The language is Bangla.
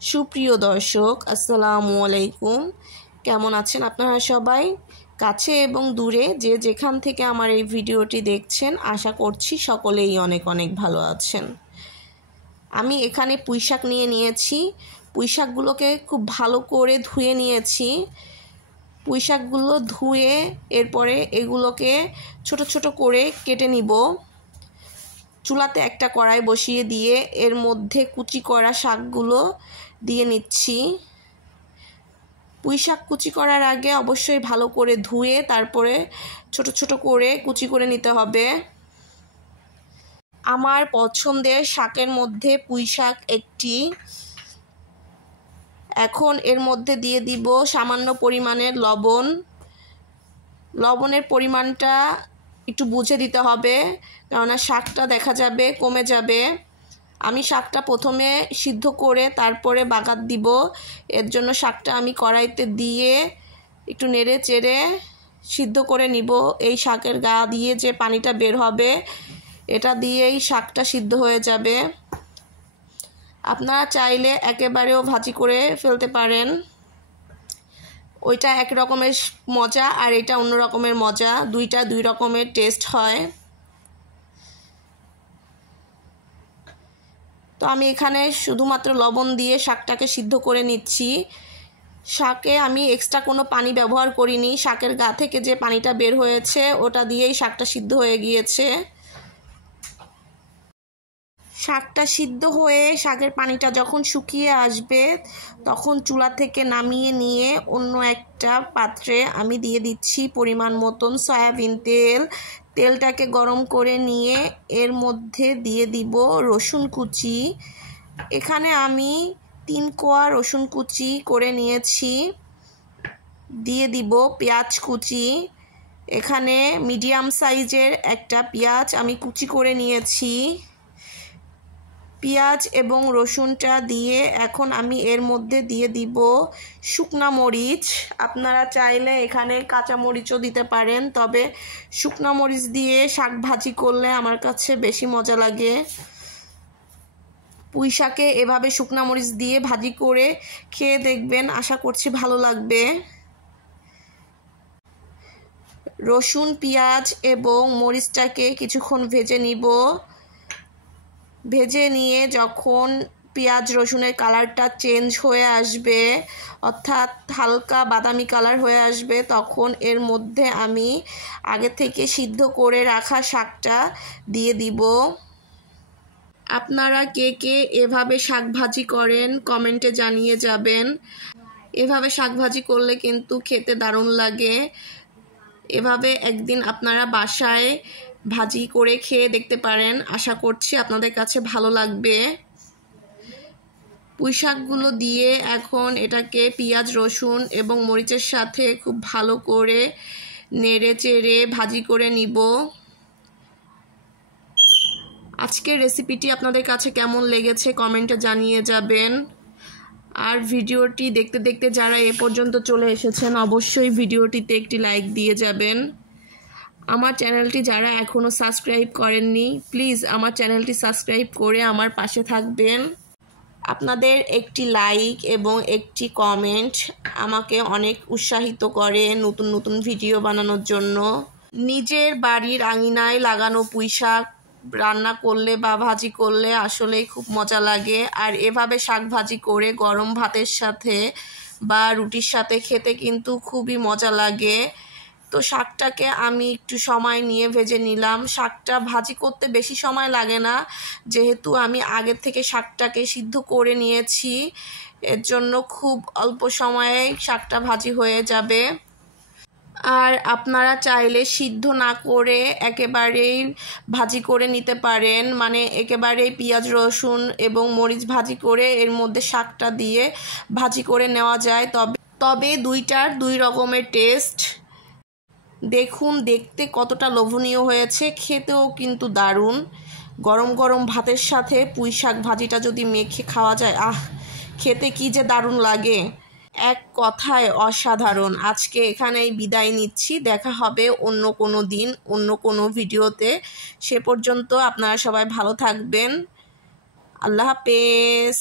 সুপ্রিয় দর্শক, আসসালামু আলাইকুম। কেমন আছেন আপনারা সবাই? কাছে এবং দূরে যে যেখান থেকে আমার এই ভিডিওটি দেখছেন, আশা করছি সকলেই অনেক অনেক ভালো আছেন। আমি এখানে পুঁইশাক নিয়েছি। পুঁইশাকগুলোকে খুব ভালো করে ধুয়ে নিয়েছি। পুঁইশাকগুলো ধুয়ে এরপরে এগুলোকে ছোট ছোট করে কেটে নিব। চুলাতে একটা কড়াই বসিয়ে দিয়ে এর মধ্যে কুচি করা শাকগুলো দিয়ে নিচ্ছি। পুঁইশাক কুচি করার আগে অবশ্যই ভালো করে ধুয়ে তারপরে ছোট ছোট করে কুচি করে নিতে হবে। আমার পছন্দের শাকের মধ্যে পুঁইশাক একটি। এখন এর মধ্যে দিয়ে দিব সামান্য পরিমাণের লবণ। লবণের পরিমাণটা একটু বুঝে দিতে হবে, কেননা শাকটা দেখা যাবে কমে যাবে। আমি শাকটা প্রথমে সিদ্ধ করে তারপরে বাগার দিব। এর জন্য শাকটা আমি কড়াইতে দিয়ে একটু নেড়ে চেড়ে সিদ্ধ করে নিব। এই শাকের গা দিয়ে যে পানিটা বের হবে এটা দিয়েই শাকটা সিদ্ধ হয়ে যাবে। আপনারা চাইলে একেবারেও ভাজি করে ফেলতে পারেন। ওইটা এক রকমের মজা আর এটা অন্য রকমের মজা, দুইটা দুই রকমের টেস্ট হয়। তো আমি এখানে শুধুমাত্র লবণ দিয়ে শাকটাকে সিদ্ধ করে নিচ্ছি। শাকে আমি এক্সট্রা কোনো পানি ব্যবহার করিনি। শাকের গা থেকে যে পানিটা বের হয়েছে ওটা দিয়েই শাকটা সিদ্ধ হয়ে গিয়েছে। শাকটা সিদ্ধ হয়ে শাকের পানিটা যখন শুকিয়ে আসবে তখন চুলা থেকে নামিয়ে নিয়ে অন্য একটা পাত্রে আমি দিয়ে দিচ্ছি পরিমাণ মতন সয়াবিন তেল। তেলটাকে গরম করে নিয়ে এর মধ্যে দিয়ে দিব রসুন কুচি। এখানে আমি 3 কোয়া রসুন কুচি করে নিয়েছি। দিয়ে দিব পেঁয়াজ কুচি। এখানে মিডিয়াম সাইজের একটা পেঁয়াজ আমি কুচি করে নিয়েছি। পেঁয়াজ এবং রসুনটা দিয়ে এখন আমি এর মধ্যে দিয়ে দিব শুকনা মরিচ। আপনারা চাইলে এখানে কাঁচা মরিচও দিতে পারেন, তবে শুকনা মরিচ দিয়ে শাক ভাজি করলে আমার কাছে বেশি মজা লাগে। পুঁই শাকে এভাবে শুকনা মরিচ দিয়ে ভাজি করে খেয়ে দেখবেন, আশা করছি ভালো লাগবে। রসুন, পেঁয়াজ এবং মরিচটাকে কিছুক্ষণ ভেজে নিব। ভেজে নিয়ে যখন পেঁয়াজ রসুনের কালারটা চেঞ্জ হয়ে আসবে, অর্থাৎ হালকা বাদামি কালার হয়ে আসবে, তখন এর মধ্যে আমি আগে থেকে সিদ্ধ করে রাখা শাকটা দিয়ে দিব। আপনারা কে কে এভাবে শাক ভাজি করেন কমেন্টে জানিয়ে যাবেন। এভাবে শাক ভাজি করলে কিন্তু খেতে দারুণ লাগে। এভাবে একদিন আপনারা বাসায় ভাজি করে খেয়ে দেখতে পারেন, আশা করছি আপনাদের কাছে ভালো লাগবে। পুঁই শাকগুলো দিয়ে এখন এটাকে পেঁয়াজ রসুন এবং মরিচের সাথে খুব ভালো করে নেড়ে চেড়ে ভাজি করে নিব। আজকের রেসিপিটি আপনাদের কাছে কেমন লেগেছে কমেন্টে জানিয়ে যাবেন। আর ভিডিওটি দেখতে দেখতে যারা এ পর্যন্ত চলে এসেছেন অবশ্যই ভিডিওটিতে একটি লাইক দিয়ে যাবেন। আমার চ্যানেলটি যারা এখনও সাবস্ক্রাইব করেননি প্লিজ আমার চ্যানেলটি সাবস্ক্রাইব করে আমার পাশে থাকবেন। আপনাদের একটি লাইক এবং একটি কমেন্ট আমাকে অনেক উৎসাহিত করে নতুন নতুন ভিডিও বানানোর জন্য। নিজের বাড়ির আঙিনায় লাগানো পুঁই শাক রান্না করলে বা ভাজি করলে আসলেই খুব মজা লাগে। আর এভাবে শাক ভাজি করে গরম ভাতের সাথে বা রুটির সাথে খেতে কিন্তু খুবই মজা লাগে। তো শাকটাকে আমি একটু সময় নিয়ে ভেজে নিলাম। শাকটা ভাজি করতে বেশি সময় লাগে না, যেহেতু আমি আগে থেকে শাকটাকে সিদ্ধ করে নিয়েছি, এর জন্য খুব অল্প সময়ে শাকটা ভাজি হয়ে যাবে। আর আপনারা চাইলে সিদ্ধ না করে একেবারেই ভাজি করে নিতে পারেন, মানে একেবারেই পেঁয়াজ রসুন এবং মরিচ ভাজি করে এর মধ্যে শাকটা দিয়ে ভাজি করে নেওয়া যায়। তবে দুইটার দুই রকমের টেস্ট। দেখুন দেখতে কতটা লোভনীয় হয়েছে, খেতেও কিন্তু দারুণ। গরম গরম ভাতের সাথে পুঁই শাক ভাজিটা যদি মেখে খাওয়া যায়, খেতে কি যে দারুণ লাগে, এক কথায় অসাধারণ। আজকে এখানেই বিদায় নিচ্ছি, দেখা হবে অন্য কোনো দিন অন্য কোনো ভিডিওতে। সে পর্যন্ত আপনারা সবাই ভালো থাকবেন। আল্লাহ হাফেজ।